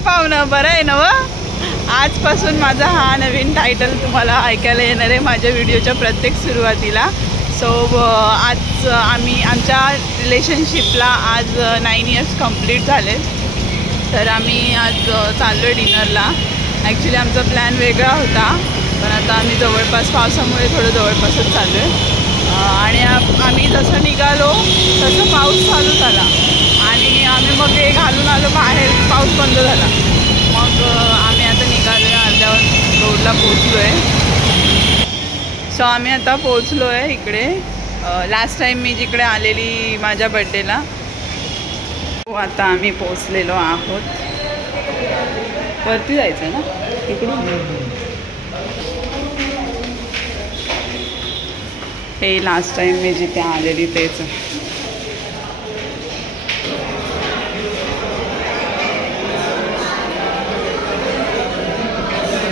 पाहुणं बरं आहे ना व? आजपासून माझा हा नवीन टायटल तुम्हाला ऐकायला येणार आहे माझ्या व्हिडिओच्या प्रत्येक सुरुवातीला. सो आज आमच्या रिलेशनशिपला आज 9 इयर्स कंप्लीट झाले. तर आम्ही आज चाललो आहे डिनरला. ॲक्च्युली आमचा प्लॅन वेगळा होता, पण आता आम्ही जवळपास पावसामुळे थोडं जवळपासच चाललो आहे. आणि आम्ही जसं निघालो तसं पाऊस चालू झाला आणि आम्ही मग हे घालून आलो बाहेर, पाऊस बंद झाला. मग आम्ही आता निघालो आहे, अर्ध्यावर रोडला पोचलो आहे. सो आम्ही आता पोचलो आहे इकडे. लास्ट टाईम मी जिकडे आलेली माझ्या बड्डेला, आता आम्ही पोचलेलो आहोत. वरती जायचं आहे ना इकडून. हे लास्ट टाइम मी जिथे आलेली तेच.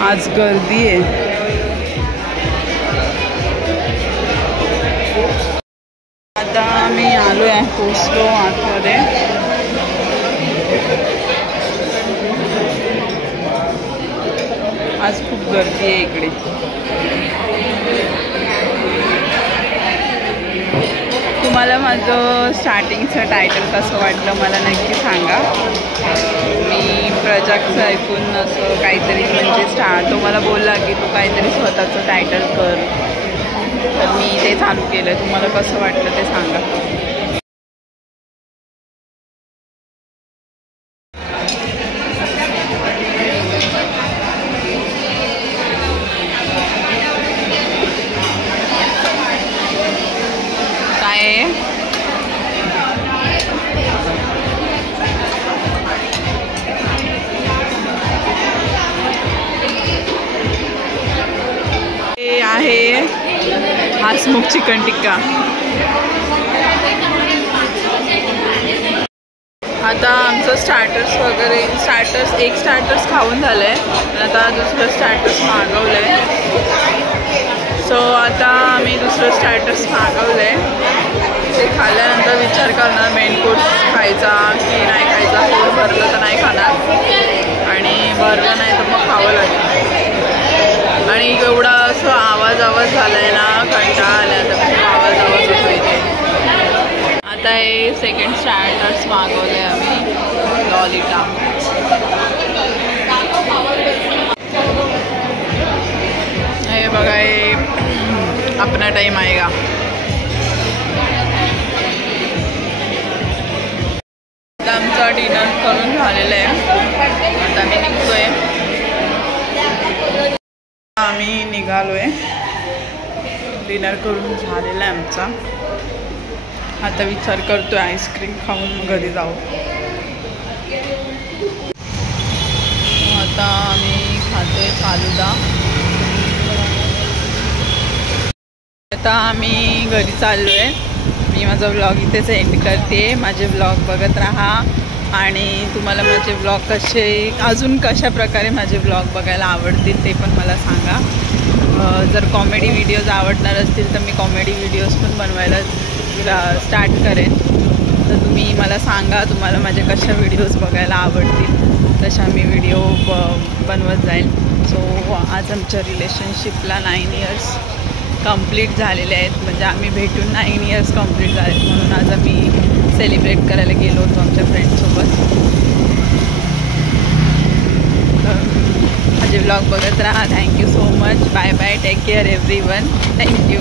आज गर्दी आहे. आता आम्ही आलो आहे, पोचलो आतमध्ये. आज खूप गर्दी आहे इकडे. तुम्हाला माझं स्टार्टिंगचं टायटल कसं वाटलं मला नक्की सांगा. मी प्रजाचं ऐकून असं काहीतरी म्हणजे तो मला बोलला की तू काहीतरी स्वतःचं टायटल कर, तर मी ते चालू केलं. तुम्हाला कसं वाटलं ते सांगा. हे आहे हसमुख चिकन टिक्का. आता आमचं एक स्टार्टर्स खाऊन झालं आहे, आता दुसरं स्टार्टर्स मागवलं आहे. सो आता आम्ही दुसरं स्टार्टर्स मागवलं आहे. ते खाल्ल्यानंतर विचार करणार मेन कोर्स खायचा की नाही खायचा. पोट भरलं तर नाही खाणार आणि भरलं नाही तर मग खावं लागेल. आणि एवढा असं आवाज झाला आहे ना, कंटाळा आला तर खूप आवाज होतो इथे. आता हे सेकंड स्टार्टर्स मागवले आम्ही, लॉलीपॉप. हे बघा, हे अपना टाइम आएगा. आता आमचा डिनर करून झालेलं आहे, आता आम्ही निघतोय. आम्ही निघालोय, डिनर करून झालेला आहे आमचा. आता विचार करतोय आईस्क्रीम खाऊन घरी जाऊ. आता आम्ही खातोय फालुदा. आता आम्ही घरी चाललोय. मी माझा व्लॉग इथेच एंड करते. माझे व्लॉग बघत राहा आणि तुम्हाला माझे व्लॉग अजून कशा प्रकारे माझे व्लॉग बघायला आवडतील ते पण मला सांगा. जर कॉमेडी व्हिडिओज आवडणार असतील तर मी कॉमेडी व्हिडिओज पण बनवायला स्टार्ट करेन. तर तुम्ही मला सांगा तुम्हाला माझे कशा व्हिडिओज बघायला आवडतील, तशा मी व्हिडिओ बनवत जाईल. सो आज आमच्या रिलेशनशिपला 9 इयर्स कंप्लीट झालेले आहेत. म्हणजे आम्ही भेटून 9 इयर्स कंप्लीट झाले, म्हणून आज आम्ही सेलिब्रेट करायला गेलो होतो आमच्या फ्रेंड्ससोबत. माझे व्लॉग बघत राहा. Thank you so much. Bye bye. Take care everyone. Thank you.